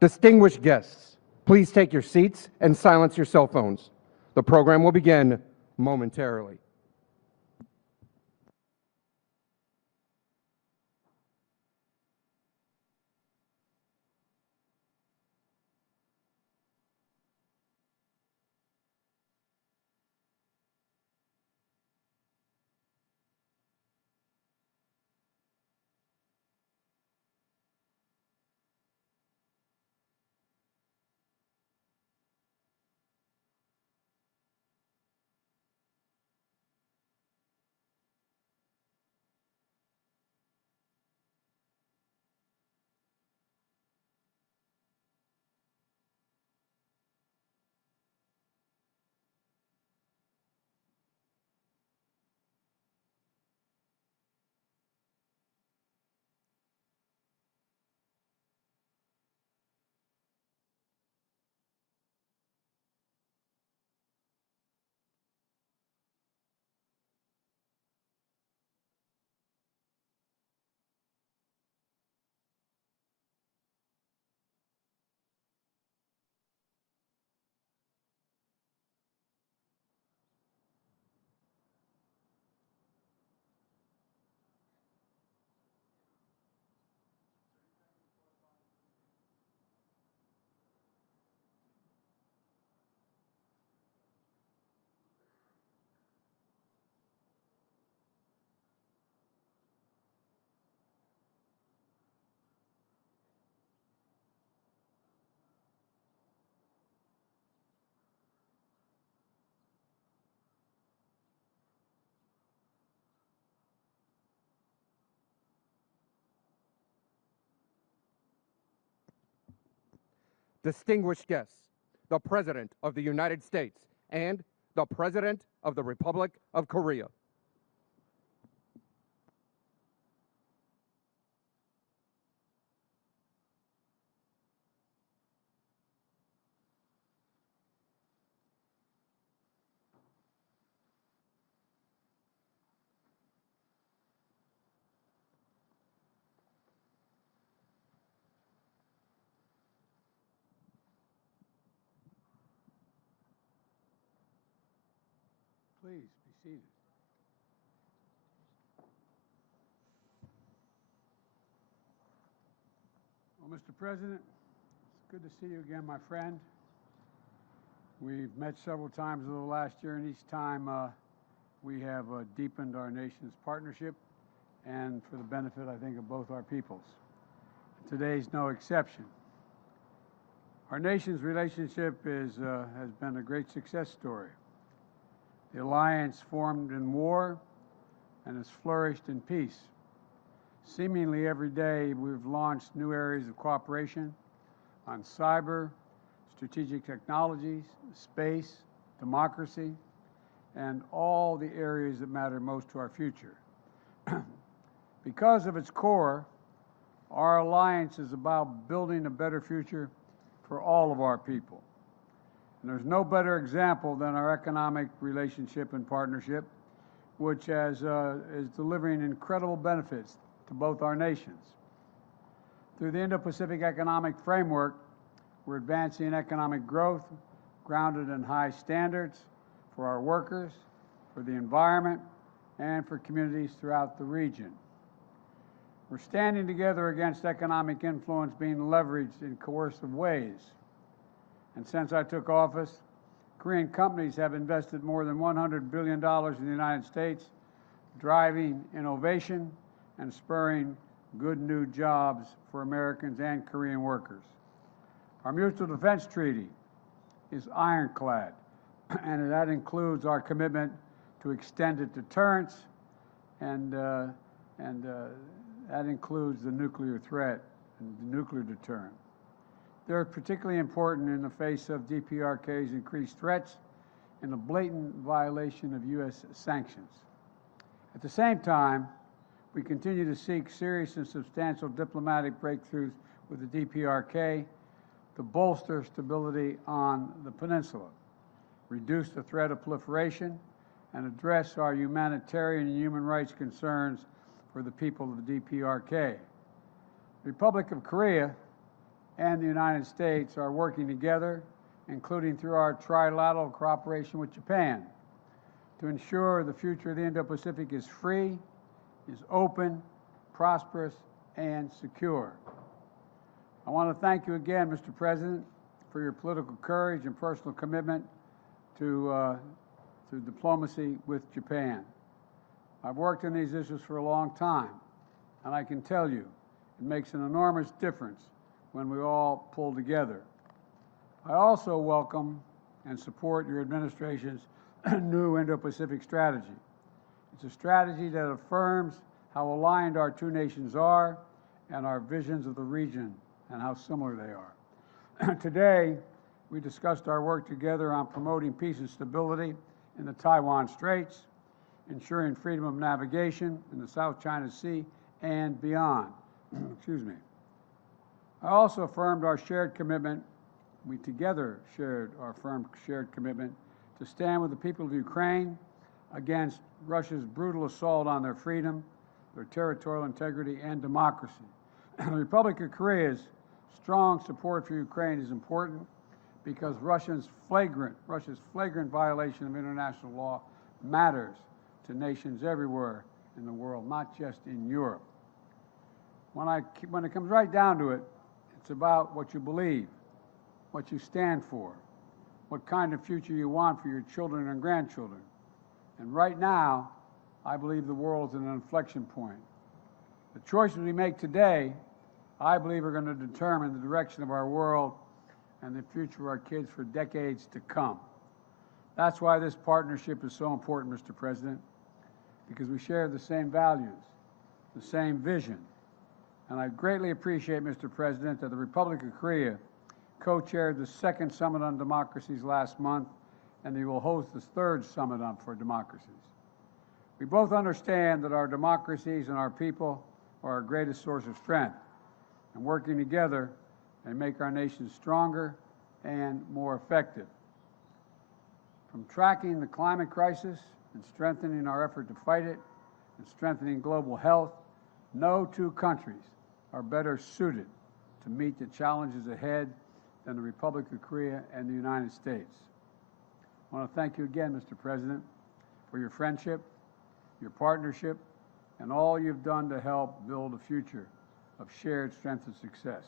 Distinguished guests, please take your seats and silence your cell phones. The program will begin momentarily. Distinguished guests, the President of the United States and the President of the Republic of Korea. Please be seated. Well, Mr. President, it's good to see you again, my friend. We've met several times over the last year, and each time we have deepened our nation's partnership and for the benefit, I think, of both our peoples. Today's no exception. Our nation's relationship has been a great success story. The alliance formed in war and has flourished in peace. Seemingly every day, we've launched new areas of cooperation on cyber, strategic technologies, space, democracy, and all the areas that matter most to our future. Because of its core, our alliance is about building a better future for all of our people. And there's no better example than our economic relationship and partnership, which is delivering incredible benefits to both our nations. Through the Indo-Pacific Economic Framework, we're advancing economic growth grounded in high standards for our workers, for the environment, and for communities throughout the region. We're standing together against economic influence being leveraged in coercive ways. And since I took office, Korean companies have invested more than $100 billion in the United States, driving innovation and spurring good new jobs for Americans and Korean workers. Our mutual defense treaty is ironclad, and that includes our commitment to extended deterrence, and that includes the nuclear threat and the nuclear deterrent. They're particularly important in the face of DPRK's increased threats and a blatant violation of U.S. sanctions. At the same time, we continue to seek serious and substantial diplomatic breakthroughs with the DPRK to bolster stability on the peninsula, reduce the threat of proliferation, and address our humanitarian and human rights concerns for the people of the DPRK. The Republic of Korea and the United States are working together, including through our trilateral cooperation with Japan, to ensure the future of the Indo-Pacific is free, is open, prosperous, and secure. I want to thank you again, Mr. President, for your political courage and personal commitment to diplomacy with Japan. I've worked on these issues for a long time, and I can tell you it makes an enormous difference when we all pull together. I also welcome and support your administration's new Indo-Pacific strategy. It's a strategy that affirms how aligned our two nations are and our visions of the region and how similar they are. Today, we discussed our work together on promoting peace and stability in the Taiwan Straits, ensuring freedom of navigation in the South China Sea and beyond. Excuse me. I also affirmed our shared commitment, we together shared our firm shared commitment to stand with the people of Ukraine against Russia's brutal assault on their freedom, their territorial integrity, and democracy. The Republic of Korea's strong support for Ukraine is important because Russia's flagrant violation of international law matters to nations everywhere in the world, not just in Europe. When it comes right down to it, it's about what you believe, what you stand for, what kind of future you want for your children and grandchildren. And right now, I believe the world is at an inflection point. The choices we make today, I believe, are going to determine the direction of our world and the future of our kids for decades to come. That's why this partnership is so important, Mr. President, because we share the same values, the same vision. And I greatly appreciate, Mr. President, that the Republic of Korea co-chaired the second Summit on Democracies last month, and they will host the third Summit for Democracies. We both understand that our democracies and our people are our greatest source of strength, and working together and make our nation stronger and more effective. From tracking the climate crisis and strengthening our effort to fight it and strengthening global health, no two countries are better suited to meet the challenges ahead than the Republic of Korea and the United States. I want to thank you again, Mr. President, for your friendship, your partnership, and all you've done to help build a future of shared strength and success.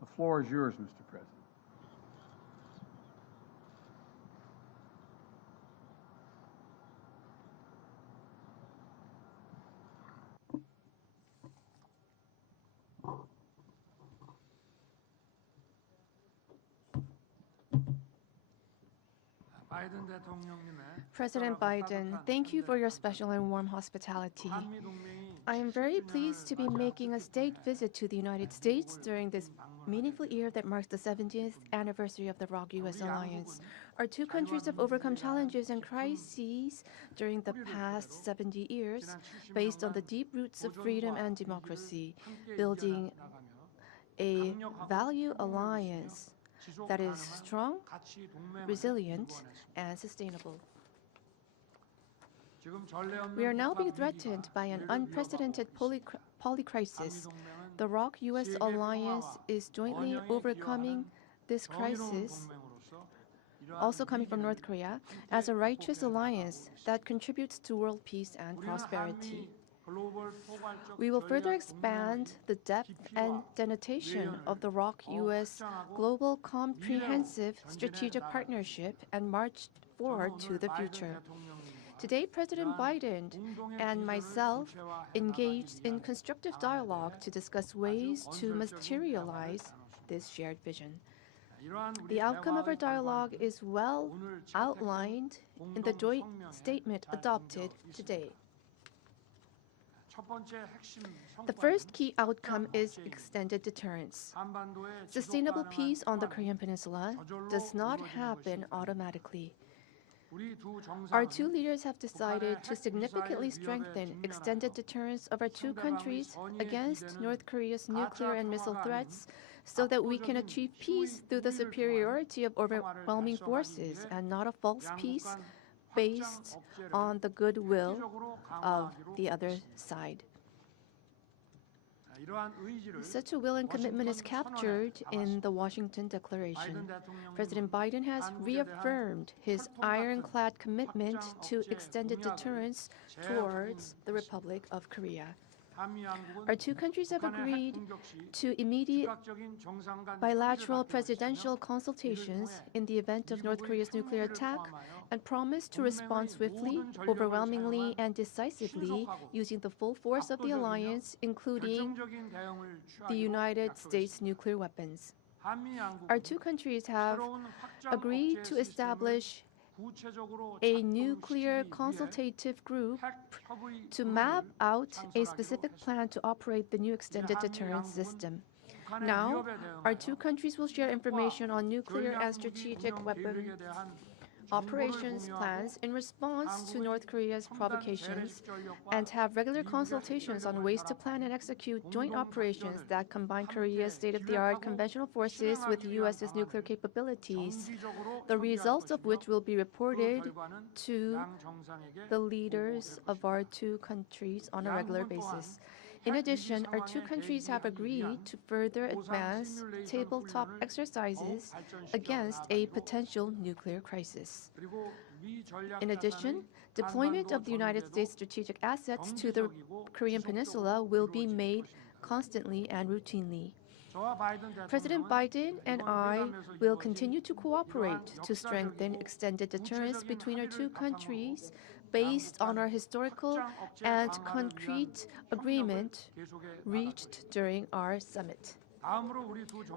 The floor is yours, Mr. President. President Biden, thank you for your special and warm hospitality. I am very pleased to be making a state visit to the United States during this meaningful year that marks the 70th anniversary of the ROK-US alliance. Our two countries have overcome challenges and crises during the past 70 years based on the deep roots of freedom and democracy, building a value alliance that is strong, resilient, and sustainable. We are now being threatened by an unprecedented polycrisis. The ROK-US alliance is jointly overcoming this crisis, also coming from North Korea, as a righteous alliance that contributes to world peace and prosperity. We will further expand the depth and denotation of the ROK-US Global Comprehensive Strategic Partnership and march forward to the future. Today, President Biden and myself engaged in constructive dialogue to discuss ways to materialize this shared vision. The outcome of our dialogue is well outlined in the joint statement adopted today. The first key outcome is extended deterrence. Sustainable peace on the Korean Peninsula does not happen automatically. Our two leaders have decided to significantly strengthen extended deterrence of our two countries against North Korea's nuclear and missile threats so that we can achieve peace through the superiority of overwhelming forces and not a false peace based on the goodwill of the other side. Such a will and commitment is captured in the Washington Declaration. President Biden has reaffirmed his ironclad commitment to extended deterrence towards the Republic of Korea. Our two countries have agreed to immediate bilateral presidential consultations in the event of North Korea's nuclear attack and promise to respond swiftly, overwhelmingly, and decisively using the full force of the alliance, including the United States nuclear weapons. Our two countries have agreed to establish a nuclear consultative group to map out a specific plan to operate the new extended deterrence system. Now, our two countries will share information on nuclear and strategic weapon operations plans in response to North Korea's provocations and have regular consultations on ways to plan and execute joint operations that combine Korea's state-of-the-art conventional forces with the U.S.'s nuclear capabilities, the results of which will be reported to the leaders of our two countries on a regular basis. In addition, our two countries have agreed to further advance tabletop exercises against a potential nuclear crisis. In addition, deployment of the United States strategic assets to the Korean Peninsula will be made constantly and routinely. President Biden and I will continue to cooperate to strengthen extended deterrence between our two countries based on our historical and concrete agreement reached during our summit.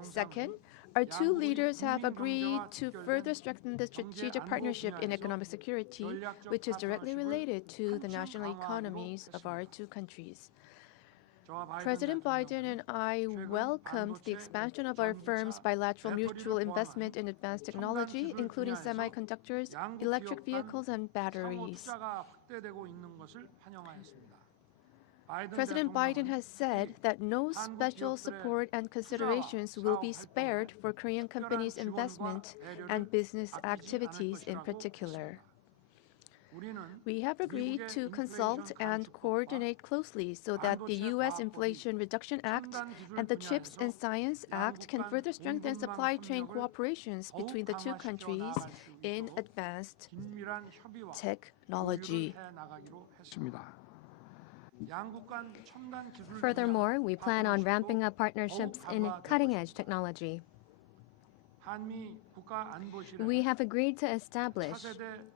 Second, our two leaders have agreed to further strengthen the strategic partnership in economic security, which is directly related to the national economies of our two countries. President Biden and I welcomed the expansion of our firms' bilateral mutual investment in advanced technology, including semiconductors, electric vehicles, and batteries. President Biden has said that no special support and considerations will be spared for Korean companies' investment and business activities in particular. We have agreed to consult and coordinate closely so that the U.S. Inflation Reduction Act and the CHIPS and Science Act can further strengthen supply chain cooperations between the two countries in advanced technology. Furthermore, we plan on ramping up partnerships in cutting-edge technology. We have agreed to establish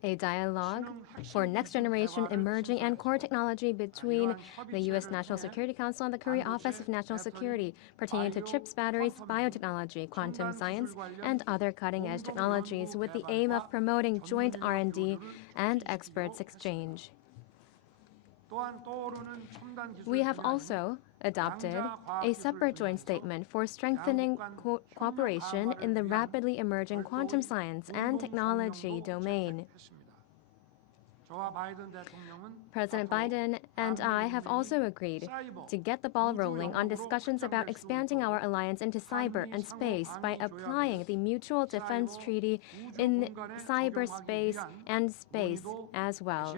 a dialogue for next-generation emerging and core technology between the U.S. National Security Council and the Korea Office of National Security pertaining to chips, batteries, biotechnology, quantum science, and other cutting-edge technologies with the aim of promoting joint R&D and experts exchange. We have also adopted a separate joint statement for strengthening cooperation in the rapidly emerging quantum science and technology domain. President Biden and I have also agreed to get the ball rolling on discussions about expanding our alliance into cyber and space by applying the Mutual Defense Treaty in cyberspace and space as well.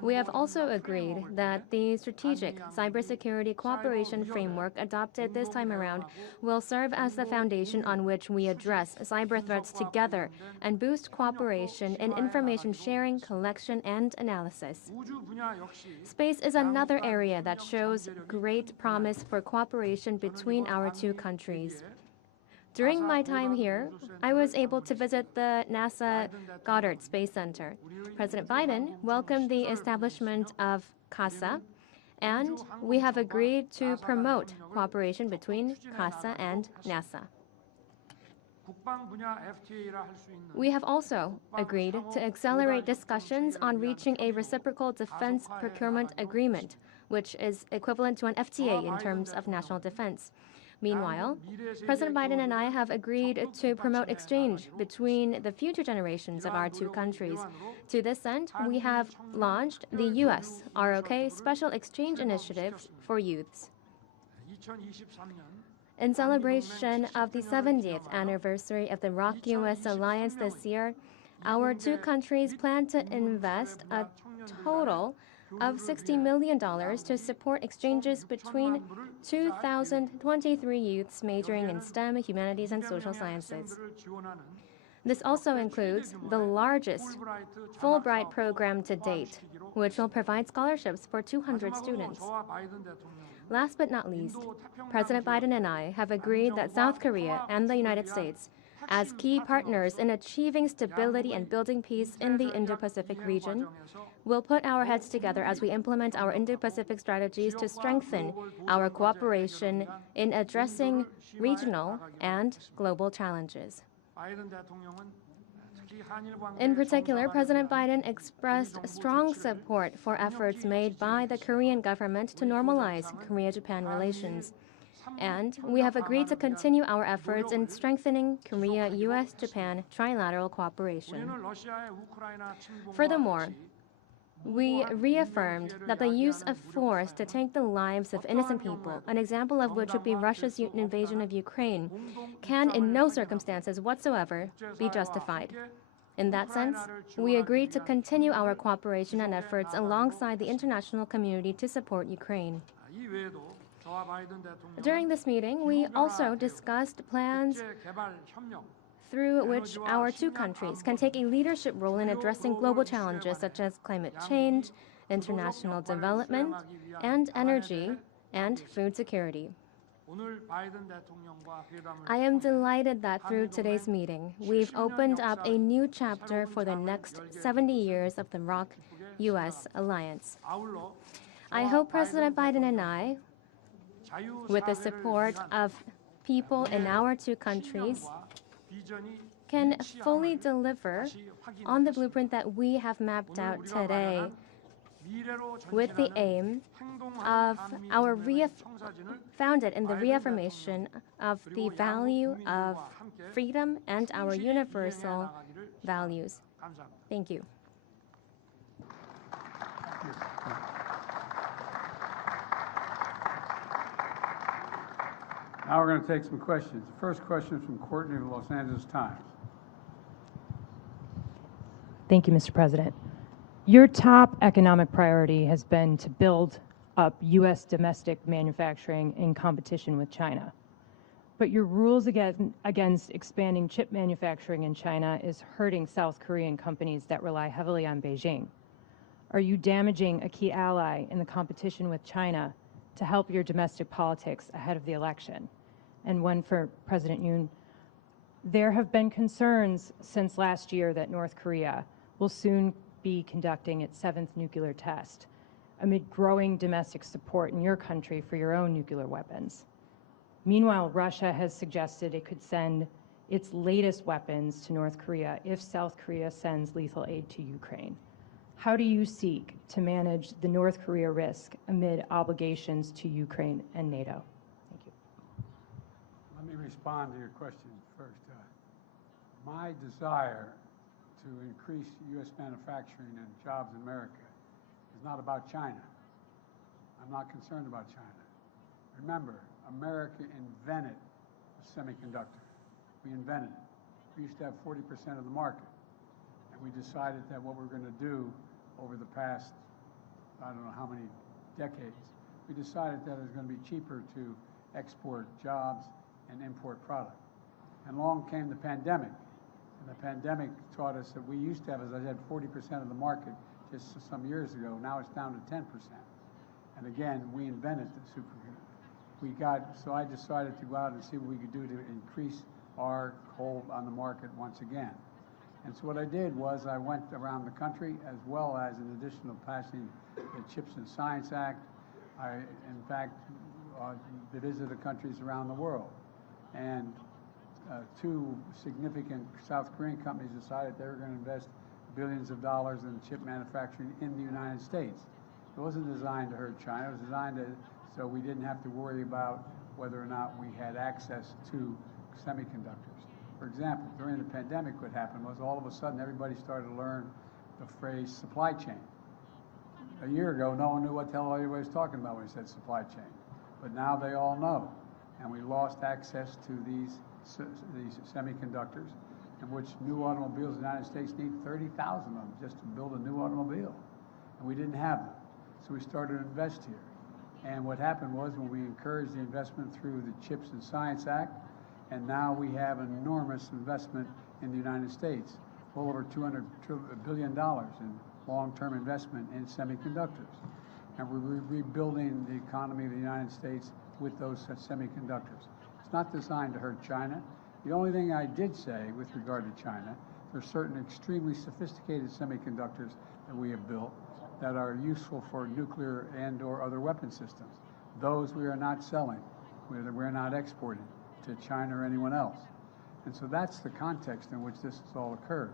We have also agreed that the strategic cybersecurity cooperation framework adopted this time around will serve as the foundation on which we address cyber threats together and boost cooperation in information sharing, collection, and analysis. Space is another area that shows great promise for cooperation between our two countries. During my time here, I was able to visit the NASA Goddard Space Center. President Biden welcomed the establishment of CASA, and we have agreed to promote cooperation between CASA and NASA. We have also agreed to accelerate discussions on reaching a reciprocal defense procurement agreement, which is equivalent to an FTA in terms of national defense. Meanwhile, President Biden and I have agreed to promote exchange between the future generations of our two countries. To this end, we have launched the U.S. ROK Special Exchange Initiative for Youths. In celebration of the 70th anniversary of the ROK-U.S. alliance this year, our two countries plan to invest a total of $60 million to support exchanges between 2,023 youths majoring in STEM, humanities, and social sciences. This also includes the largest Fulbright program to date, which will provide scholarships for 200 students. Last but not least, President Biden and I have agreed that South Korea and the United States, as key partners in achieving stability and building peace in the Indo-Pacific region, will put our heads together as we implement our Indo-Pacific strategies to strengthen our cooperation in addressing regional and global challenges. In particular, President Biden expressed strong support for efforts made by the Korean government to normalize Korea-Japan relations. And we have agreed to continue our efforts in strengthening Korea-U.S.-Japan trilateral cooperation. Furthermore, we reaffirmed that the use of force to take the lives of innocent people, an example of which would be Russia's invasion of Ukraine, can in no circumstances whatsoever be justified. In that sense, we agreed to continue our cooperation and efforts alongside the international community to support Ukraine. During this meeting, we also discussed plans through which our two countries can take a leadership role in addressing global challenges such as climate change, international development, and energy and food security. I am delighted that through today's meeting, we've opened up a new chapter for the next 70 years of the ROK-US alliance. I hope President Biden and I, with the support of people in our two countries, can fully deliver on the blueprint that we have mapped out today with the aim of founded in the reaffirmation of the value of freedom and our universal values. Thank you. Now we're going to take some questions. The first question is from Courtney of the Los Angeles Times. Thank you, Mr. President. Your top economic priority has been to build up U.S. domestic manufacturing in competition with China. But your rules against expanding chip manufacturing in China is hurting South Korean companies that rely heavily on Beijing. Are you damaging a key ally in the competition with China to help your domestic politics ahead of the election? And one for President Yoon. There have been concerns since last year that North Korea will soon be conducting its 7th nuclear test amid growing domestic support in your country for your own nuclear weapons. Meanwhile, Russia has suggested it could send its latest weapons to North Korea if South Korea sends lethal aid to Ukraine. How do you seek to manage the North Korea risk amid obligations to Ukraine and NATO? Thank you. Let me respond to your question first. My desire to increase U.S. manufacturing and jobs in America is not about China. I'm not concerned about China. Remember, America invented the semiconductor. We invented it. We used to have 40% of the market. And we decided that what we're going to do over the past, I don't know how many decades, we decided that it was going to be cheaper to export jobs and import product. And along came the pandemic. And the pandemic taught us that we used to have, as I said, 40% of the market just some years ago. Now it's down to 10%. And again, we invented the supercomputer. So I decided to go out and see what we could do to increase our hold on the market once again. And so what I did was I went around the country, as well as in addition to passing the Chips and Science Act, I, in fact, visited countries around the world. And two significant South Korean companies decided they were going to invest billions of dollars in chip manufacturing in the United States. It wasn't designed to hurt China. It was designed so we didn't have to worry about whether or not we had access to semiconductors. For example, during the pandemic, what happened was all of a sudden everybody started to learn the phrase supply chain. A year ago, no one knew what the hell everybody was talking about when he said supply chain. But now they all know. And we lost access to these semiconductors, in which new automobiles in the United States need 30,000 of them just to build a new automobile. And we didn't have them. So we started to invest here. And what happened was when we encouraged the investment through the CHIPS and Science Act, and now we have enormous investment in the United States, well over $200 billion in long-term investment in semiconductors. And we're rebuilding the economy of the United States with those semiconductors. It's not designed to hurt China. The only thing I did say with regard to China, there are certain extremely sophisticated semiconductors that we have built that are useful for nuclear and or other weapon systems. Those we are not selling. We're not exporting to China or anyone else. And so that's the context in which this has all occurred.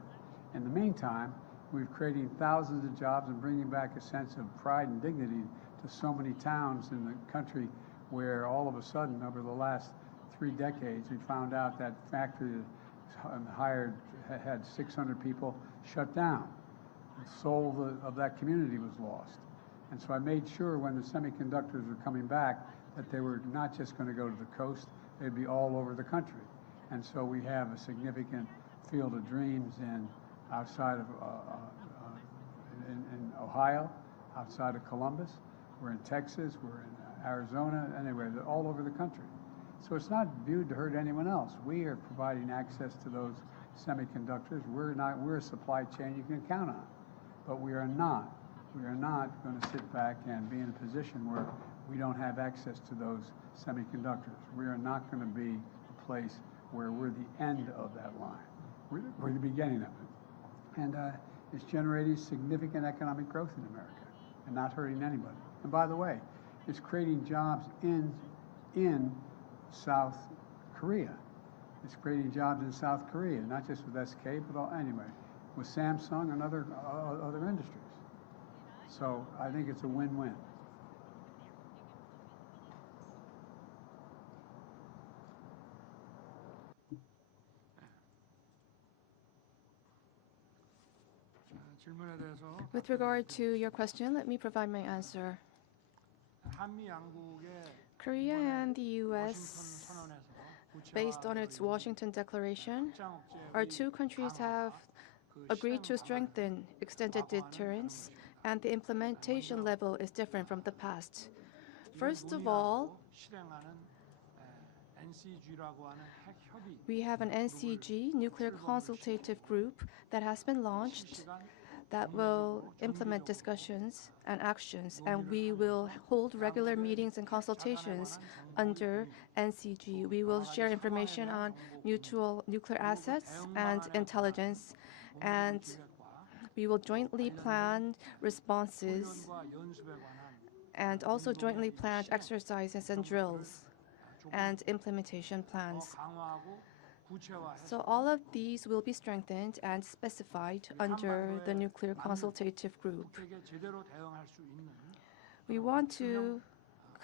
In the meantime, we're creating thousands of jobs and bringing back a sense of pride and dignity to so many towns in the country where all of a sudden over the last 3 decades we found out that factory had 600 people shut down. The soul of that community was lost. And so I made sure when the semiconductors were coming back that they were not just going to go to the coast, they'd be all over the country. And so we have a significant field of dreams outside of in Ohio, outside of Columbus. We're in Texas, we're in Arizona, anyway, they're all over the country. So it's not viewed to hurt anyone else. We are providing access to those semiconductors. We're a supply chain you can count on. But we are not going to sit back and be in a position where we don't have access to those semiconductors. We are not going to be a place where we're the end of that line. We're the beginning of it. And it's generating significant economic growth in America and not hurting anybody. And by the way, it's creating jobs in South Korea. It's creating jobs in South Korea, not just with SK, but anyway, with Samsung and other industries. So I think it's a win-win. With regard to your question, let me provide my answer. Korea and the U.S., based on its Washington Declaration, our two countries have agreed to strengthen extended deterrence, and the implementation level is different from the past. First of all, we have an NCG, Nuclear Consultative Group, that has been launched that will implement discussions and actions, and we will hold regular meetings and consultations under NCG. We will share information on mutual nuclear assets and intelligence, and we will jointly plan responses and also jointly plan exercises and drills and implementation plans. So all of these will be strengthened and specified under the Nuclear Consultative Group. We want to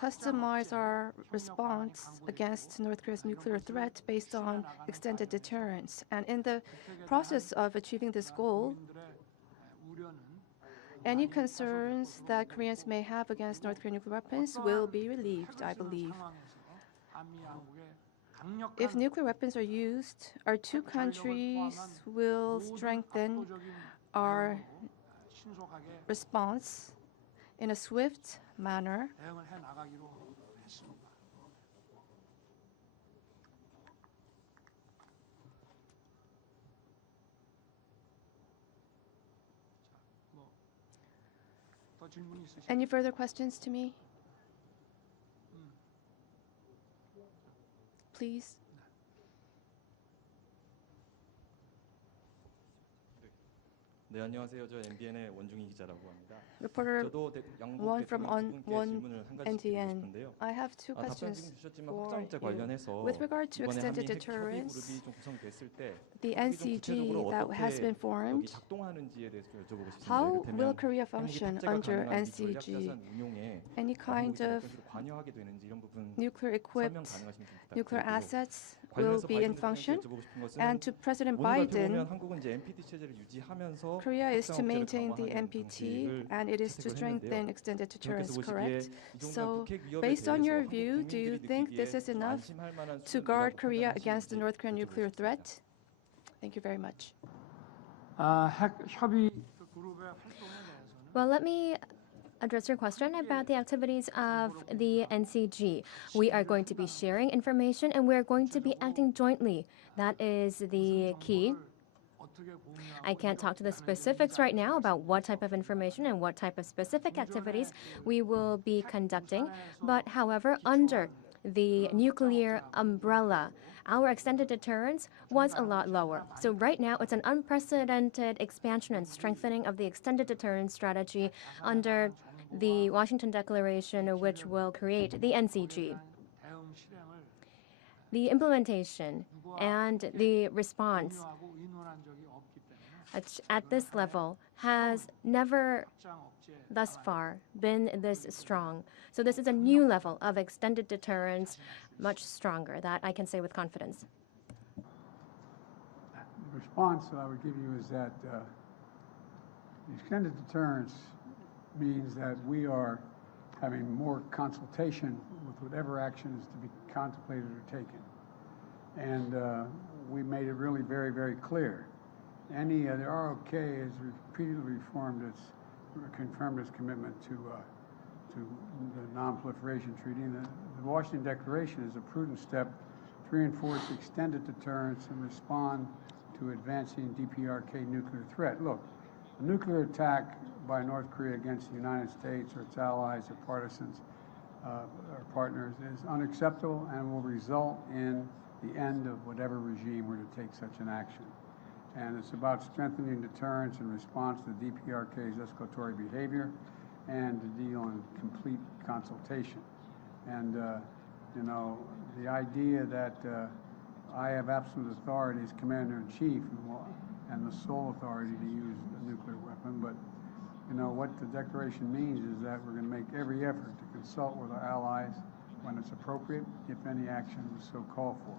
customize our response against North Korea's nuclear threat based on extended deterrence. And in the process of achieving this goal, any concerns that Koreans may have against North Korean nuclear weapons will be relieved, I believe. If nuclear weapons are used, our two countries will strengthen our response in a swift manner. Any further questions to me? Please. 네, 안녕하세요. 저 MBN의 원중희 기자라고 합니다. Reporter 저도 영국 One from 대통령님께 질문을 한 가지 드리고 NTN. 싶은데요. I have two 답변 questions 지금 주셨지만 for 확장제 you. 관련해서 With regard to 이번에 extended 한미 핵 협의 deterrence, 그룹이 좀 구성됐을 때 the NCG that has been 여기 formed, 작동하는지에 대해서 여쭤보고 싶습니다. how will 이를테면 Korea 핵 function 탑재가 under 가능한 미 NCG? 전략자산 운용에 Any kind 한국이 of 어떤 식으로 관여하게 되는지 이런 부분 nuclear 설명 equipped 가능하시면 좀 nuclear 부탁드리고요. assets will 관련해서 be in 바이든 function. 대통령께 여쭤보고 싶은 것은 And to President 오늘 발표 Biden, 보면 한국은 이제 NPT 체제를 유지하면서 Korea is to 확장 억제를 maintain the 강화하는 NPT 방식을 and it is to 채택을 strengthen 했는데요. extended 대통령께서 deterrence, 보시기에 correct? 이 정도면 So, 북핵 위협에 based on 대해서 your 한국 view, do you 국민들이 think this 느끼기에 is 좀 enough 안심할 만한 to guard 수준이라고 Korea against the 판단하시는지 North Korean nuclear 여쭤보겠습니다. threat? Thank you very much. 핵 협의 그룹의 활동에 대해서는 Well, let me address your question about the activities of the NCG. We are going to be sharing information and we're going to be acting jointly. That is the key. I can't talk to the specifics right now about what type of information and what type of specific activities we will be conducting. But however, under the nuclear umbrella, our extended deterrence was a lot lower. So right now, it's an unprecedented expansion and strengthening of the extended deterrence strategy under the Washington Declaration, which will create the NCG. The implementation and the response at this level has never thus far been this strong. So this is a new level of extended deterrence, much stronger, that I can say with confidence. The response that I would give you is that extended deterrence means that we are having more consultation with whatever action is to be contemplated or taken. And we made it really very, very clear. The ROK has repeatedly confirmed its commitment to the Non-Proliferation Treaty. And the Washington Declaration is a prudent step to reinforce extended deterrence and respond to advancing DPRK nuclear threat. Look, a nuclear attack by North Korea against the United States or its allies or partisans or partners is unacceptable and will result in the end of whatever regime were to take such an action. And it's about strengthening deterrence in response to DPRK's escalatory behavior and to deal in complete consultation. And, the idea that I have absolute authority as Commander-in-Chief and the sole authority to use a nuclear weapon, but, what the declaration means is that we're going to make every effort to consult with our allies when it's appropriate, if any action is so called for.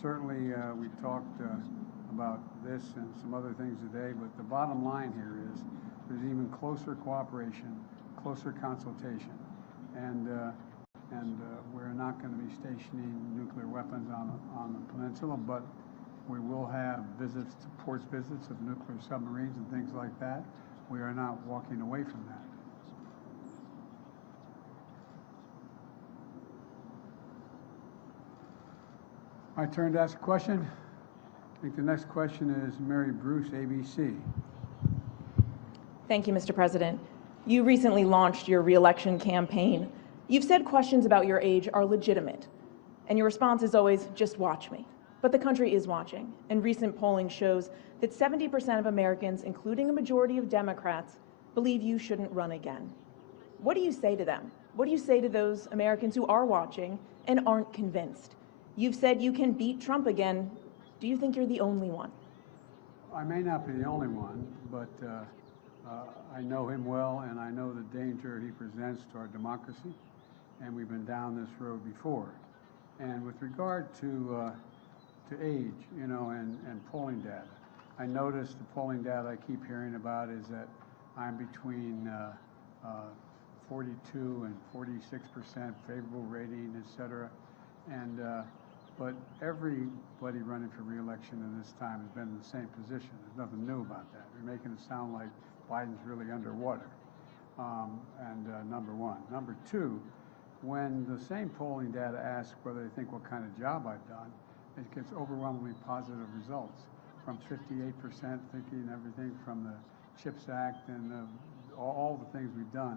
Certainly, we talked about this and some other things today, but the bottom line here is there's even closer cooperation, closer consultation, and we're not going to be stationing nuclear weapons on the peninsula, but we will have ports visits of nuclear submarines and things like that. We are not walking away from that. My turn to ask a question. I think the next question is Mary Bruce, ABC. Thank you, Mr. President. You recently launched your re-election campaign. You've said questions about your age are legitimate, and your response is always, just watch me. But the country is watching, and recent polling shows that 70% of Americans, including a majority of Democrats, believe you shouldn't run again. What do you say to them? What do you say to those Americans who are watching and aren't convinced? You've said you can beat Trump again. Do you think you're the only one? I may not be the only one, but I know him well, and I know the danger he presents to our democracy, and we've been down this road before. And with regard to age, and polling data, I noticed the polling data I keep hearing about is that I'm between 42 and 46% favorable rating, et cetera, and but everybody running for re-election in this time has been in the same position. There's nothing new about that. You're making it sound like Biden's really underwater. Number one. Number two, when the same polling data asks whether they think what kind of job I've done, it gets overwhelmingly positive results. From 58% thinking everything from the CHIPS Act and all the things we've done.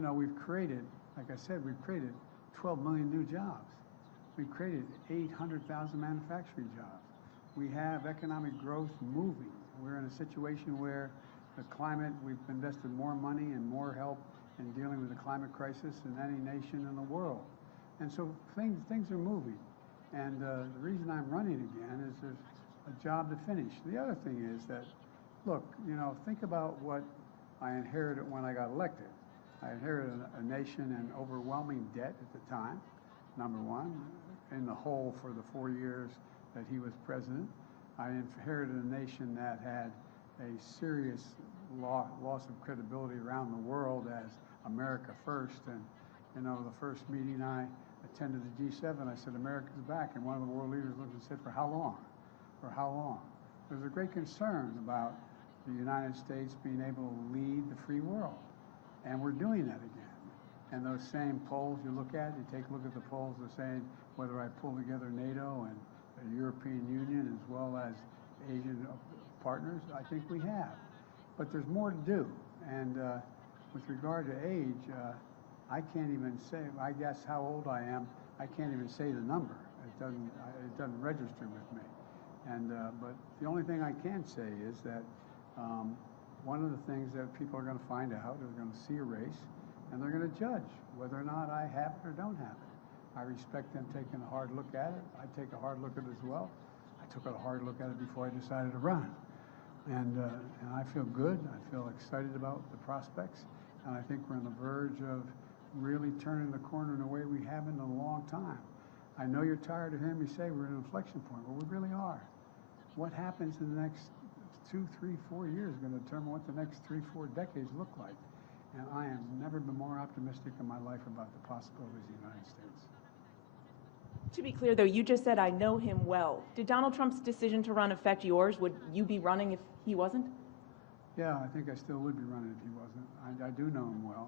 We've created, like I said, we've created 12 million new jobs. We've created 800,000 manufacturing jobs. We have economic growth moving. We're in a situation where the climate, we've invested more money and more help in dealing with the climate crisis than any nation in the world. And so things are moving. And the reason I'm running again is there's a job to finish. The other thing is that, look, think about what I inherited when I got elected. I inherited a nation in overwhelming debt at the time, number one, in the hole for the 4 years that he was president. I inherited a nation that had a serious loss of credibility around the world as America first. And, the first meeting I attended the G7, I said, America's back. And one of the world leaders looked and said, for how long? For how long? There's a great concern about the United States being able to lead the free world. And we're doing that again. And those same polls you look at, you take a look at the polls that are saying whether I pull together NATO and the European Union as well as Asian partners, I think we have. But there's more to do. And with regard to age, I can't even say, I guess how old I am, I can't even say the number. It doesn't register with me. And but the only thing I can say is that one of the things that people are going to find out is they're going to see a race and they're going to judge whether or not I have it or don't have it. I respect them taking a hard look at it. I take a hard look at it as well. I took a hard look at it before I decided to run. And I feel good. I feel excited about the prospects. And I think we're on the verge of really turning the corner in a way we haven't in a long time. I know you're tired of hearing me say we're at an inflection point, but we really are. What happens in the next 2, 3, 4 years is going to determine what the next 3, 4 decades look like. And I have never been more optimistic in my life about the possibilities of the United States. To be clear, though, you just said I know him well. Did Donald Trump's decision to run affect yours? Would you be running if he wasn't? Yeah, I think I still would be running if he wasn't. I do know him well.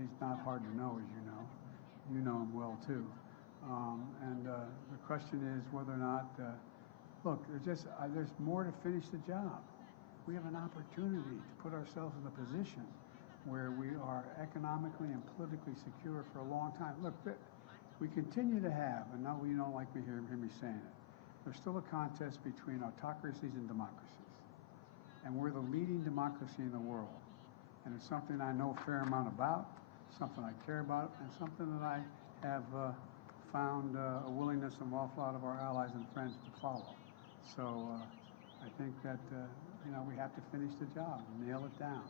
He's not hard to know, as you know. You know him well, too. The question is whether or not, look, there's more to finish the job. We have an opportunity to put ourselves in a position where we are economically and politically secure for a long time. Look, we continue to have, and now you don't like me hear me saying it, there's still a contest between autocracies and democracies. And we're the leading democracy in the world. And it's something I know a fair amount about, something I care about, and something that I have found a willingness of an awful lot of our allies and friends to follow. So I think that, we have to finish the job, nail it down.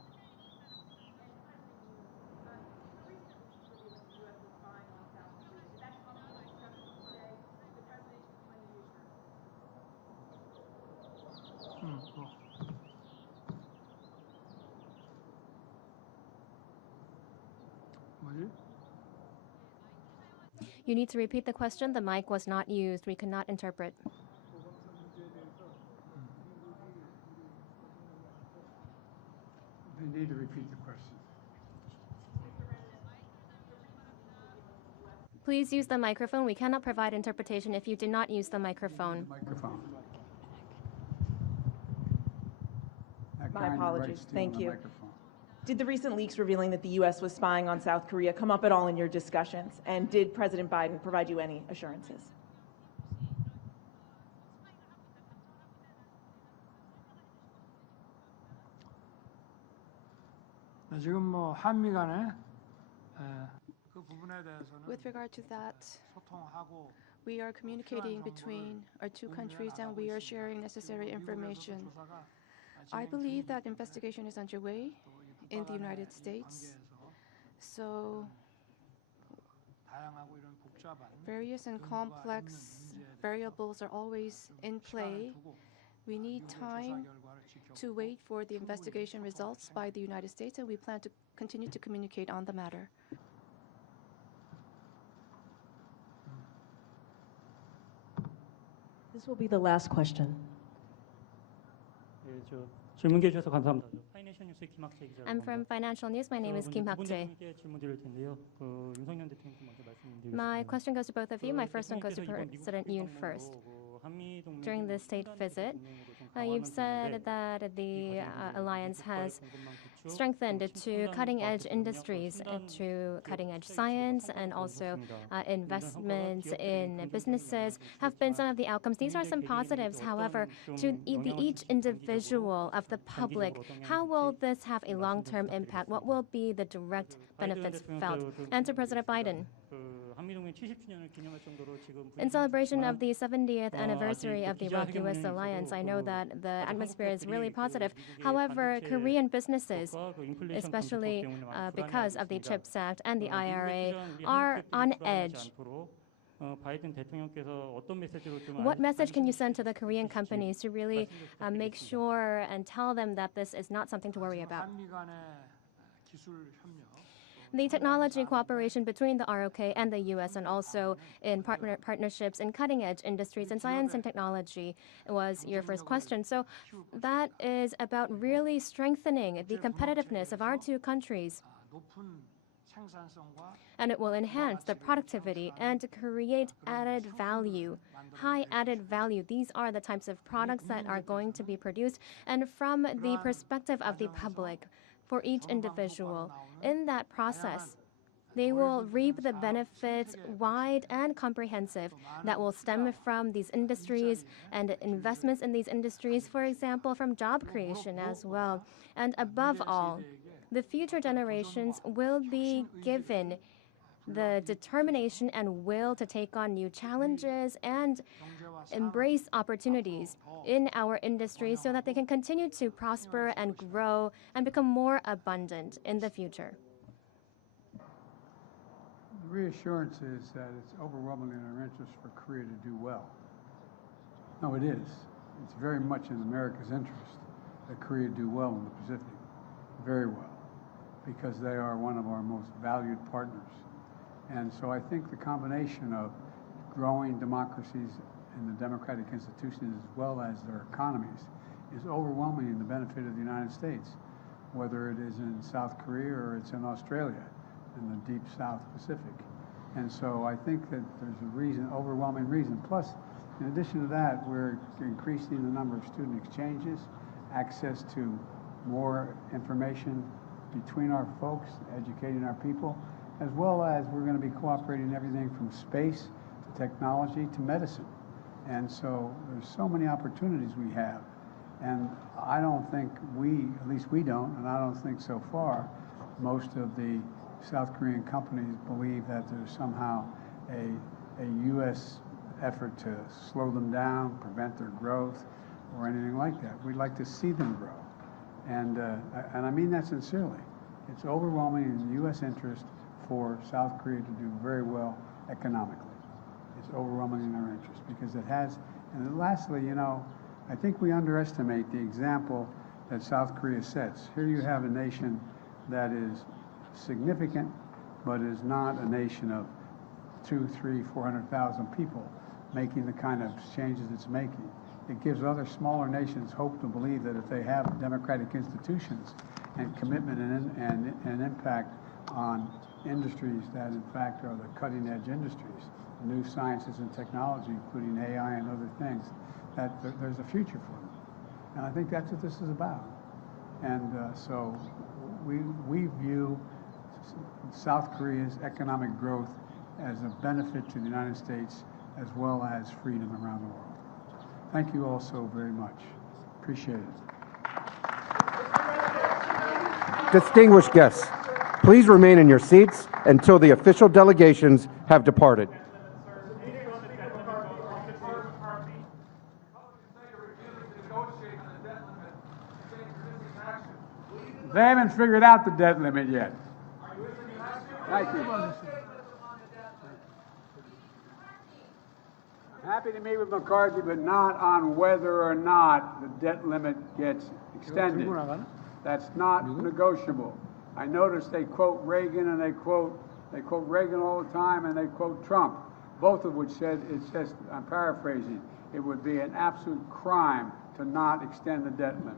You need to repeat the question. The mic was not used. We could not interpret. They need to repeat the question. Please use the microphone. We cannot provide interpretation if you do not use the microphone. Microphone. My apologies. Thank you. Did the recent leaks revealing that the U.S. was spying on South Korea come up at all in your discussions? And did President Biden provide you any assurances? With regard to that, we are communicating between our two countries and we are sharing necessary information. I believe that investigation is underway in the United States. So various and complex variables are always in play. We need time to wait for the investigation results by the United States, and we plan to continue to communicate on the matter. This will be the last question. I'm from Financial News. My name is Kim Hak-jae. My question goes to both of you. My first one goes to President Yoon first. During the state visit, you've said that the alliance has strengthened to cutting-edge industries, to cutting-edge science, and also investments in businesses have been some of the outcomes. These are some positives. However, to each individual of the public, how will this have a long-term impact? What will be the direct benefits felt? And to President Biden, in celebration of the 70th anniversary of the Iraq-US alliance, I know that the atmosphere is really positive. However, Korean businesses, especially because of the CHIPS Act and the IRA, are on edge. What message can you send to the Korean companies to really make sure and tell them that this is not something to worry about? The technology cooperation between the ROK and the U.S. and also in partnerships in cutting-edge industries and science and technology was your first question. So that is about really strengthening the competitiveness of our two countries. And it will enhance the productivity and create added value, high added value. These are the types of products that are going to be produced. And from the perspective of the public, for each individual, in that process, they will reap the benefits wide and comprehensive that will stem from these industries and investments in these industries, for example, from job creation as well. And above all, the future generations will be given the determination and will to take on new challenges and embrace opportunities in our industry so that they can continue to prosper and grow and become more abundant in the future. The reassurance is that it's overwhelmingly in our interest for Korea to do well. No, it is. It's very much in America's interest that Korea do well in the Pacific, very well, because they are one of our most valued partners. And so I think the combination of growing democracies and the democratic institutions as well as their economies is overwhelming in the benefit of the United States, whether it is in South Korea or it's in Australia in the deep South Pacific. And so I think that there's a reason, overwhelming reason. Plus, in addition to that, we're increasing the number of student exchanges, access to more information between our folks, educating our people, as well as we're going to be cooperating in everything from space to technology to medicine. And so there's so many opportunities we have. And I don't think at least we don't, and I don't think so far, most of the South Korean companies believe that there's somehow a U.S. effort to slow them down, prevent their growth, or anything like that. We'd like to see them grow. And I mean that sincerely. It's overwhelming in the U.S. interest for South Korea to do very well economically. It's overwhelming in our interest because it has. And then lastly, you know, I think we underestimate the example that South Korea sets. Here you have a nation that is significant, but is not a nation of 200,000, 300,000, 400,000 people making the kind of changes it's making. It gives other smaller nations hope to believe that if they have democratic institutions and commitment and impact on industries that in fact are the cutting edge industries, new sciences and technology, including AI and other things, that there's a future for them. And I think that's what this is about. And so we view South Korea's economic growth as a benefit to the United States as well as freedom around the world. Thank you all so very much. Appreciate it. Distinguished guests, please remain in your seats until the official delegations have departed. They haven't figured out the debt limit yet. Thank you. Happy to meet with McCarthy, but not on whether or not the debt limit gets extended. That's not negotiable. I notice they quote Reagan and they quote Reagan all the time and they quote Trump, both of which said, it says, I'm paraphrasing, it would be an absolute crime to not extend the debt limit.